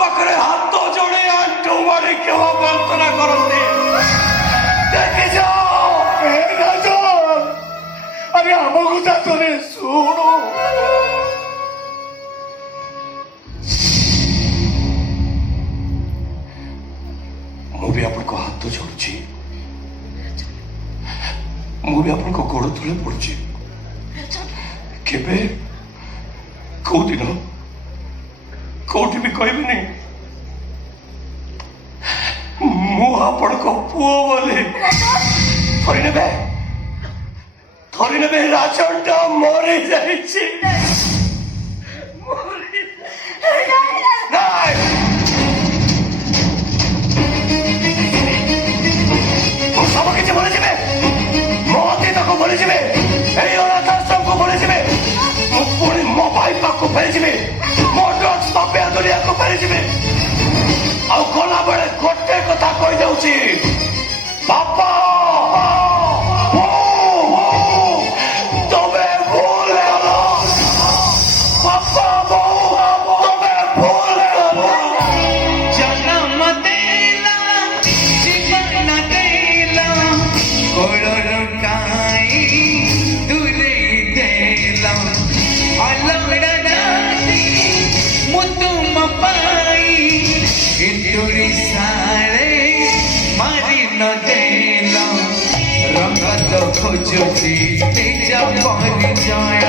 पाखरे हाथ जोड़े आंटू मारी क्षमा प्रार्थना करते देखी जाओ अरे हमको तो रे सुनो ମୁଁ ବି ଆପଣଙ୍କ ହାତ ଯୋଡୁଛି ମୁଁ ବି ଆପଣଙ୍କ ଗୋଡ ତଳେ ପଡୁଛି କେବେ କୋଉ ଦିନ କୋଉଠି ବି କହିବିନି ମୁଁ ଆପଣଙ୍କ ପୁଅ ବୋଲି ଧରିନେବେ ରାଜନଟା ମରି ଯାଇଛି सब किसी बोले जिमे मो अतीत को बोले जिमे एई अनाथाश्रम को बोले जिमे मो पुणी मो भाई पाक को फेरी जिमे मो ड्रग्स माफिया दुनिया को फेरी जिमे आउ गला बेले गोटे कथा कहि जाउची बापा तबे भूल गलो बापा तबे भूल गलो जन्म देला जीवन देला कोळरुटाई दूरे देला अलगड़ा दादी मुतुम पाई इंदुरी साले मारी न देला रंग तो खोजुची तेज परिचय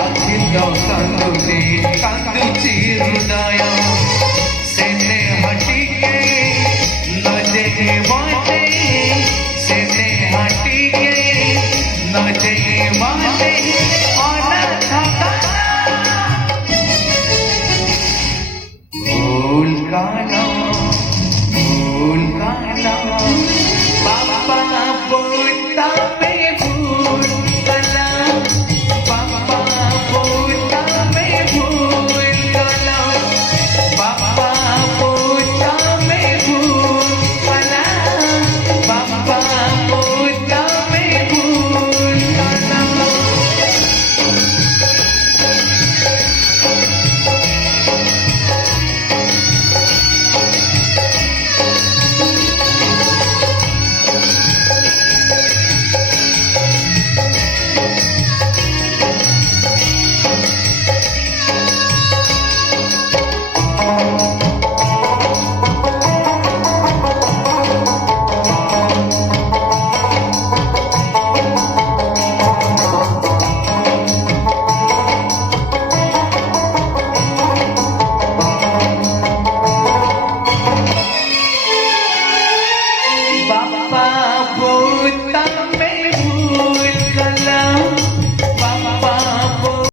आखि तो कांदुची हृदय